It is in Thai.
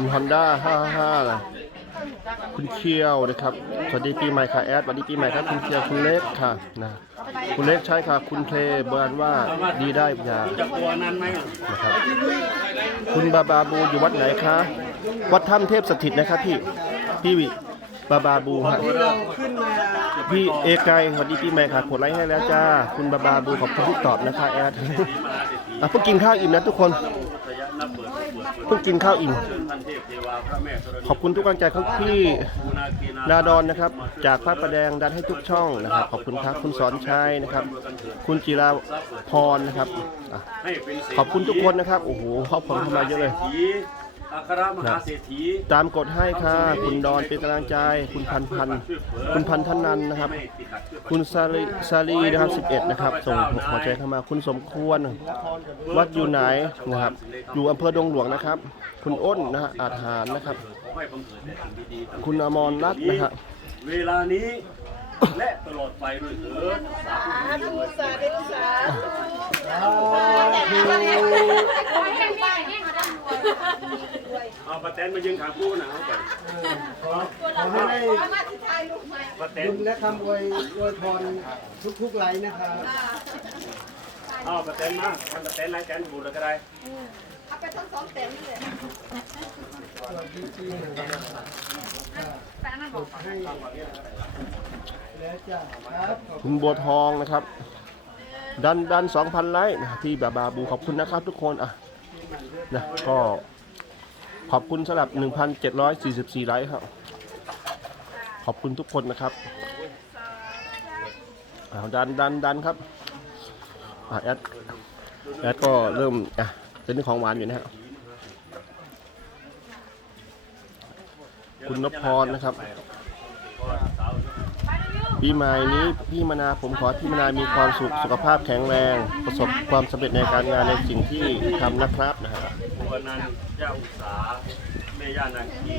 คุณฮอนด้าห้าห้าคุณเคียวนะครับ สวัสดีปีใหม่ค่ะแอดสวัสดีปีใหม่ครับคุณเคียวคุณเล็กค่ะนะคุณเล็กใช่ค่ะ คุณเพลเบิร์นว่าดีได้ยาจับตัวนั้นไหมนะครับ คุณบาบาบูอยู่วัดไหนคะวัดถ้ำเทพสถิตนะครับพี่พี่วิบาบาบูฮะพี่เอไกสวัสดีปีใหม่ค่ะกดไลค์ให้แล้วจ้า คุณบาบาบูขอบคุณที่ตอบนะคะแอดอะเพิ่งกินข้าวอิ่มนะทุกคน เพิ่งกินข้าวอิ่ม ขอบคุณทุกกำลังใจของพี่นาดอนนะครับ จากพระประแดงดันให้ทุกช่องนะครับ ขอบคุณครับคุณสอนชัยนะครับ คุณจิราพรนะครับอะขอบคุณทุกคนนะครับ โอ้โหขอบคุณเข้ามาเยอะเลย อัครมหาเศรษฐีตามกดให้ค่ะ คุณดอนเป็นกำลังใจ คุณพันพัน คุณพันธนันนะครับไม่ติดขัดเพื่อคุณซาลีซาลีนะครับ 11 นะครับ ส่งหัวใจเข้ามา คุณสมควร วัดอยู่ไหนนะครับ อยู่อำเภอดงหลวงนะครับ คุณอ้นนะฮะอาหารนะครับขอให้บังเกิดแต่สิ่งดีๆทั้งคุณอมรรัตน์นะฮะเวลานี้และตลอดไปด้วยเถิดสาธุสาธุสาธุ เอาปาแตนมายืนขางผู้นะเอาไปขอขอให้ได้มาที่ไทยลูกใหม่ปาแตนบุญและคำอวยอวยพรทุกๆไลน์นะครับเอาปาแตนมาทำปาแตนไรแตนบูดแล้วก็ได้เอาไปทั้งสองเต็มเลยให้แล้วจ้ะครับขอบคุณบัวทองนะครับ ดันดัน2,000ไลค์นะที่บาบาบูขอบคุณนะครับทุกคนอะนะก็ ขอบคุณสำหรับ 1,744 ไลค์ครับ ขอบคุณทุกคนนะครับอ้าวดันดันดันครับอะแอดแอดก็เริ่มอะเป็นของหวานอยู่นะฮะคุณนพพรนะครับ ปีใหม่นี้พี่มนาผมขอที่มนามีความสุขสุขภาพแข็งแรง ประสบความสำเร็จในการงานในสิ่งที่ทำนะครับนะฮะวันนั้นเจ้าอุตสาแม่ย่านาคี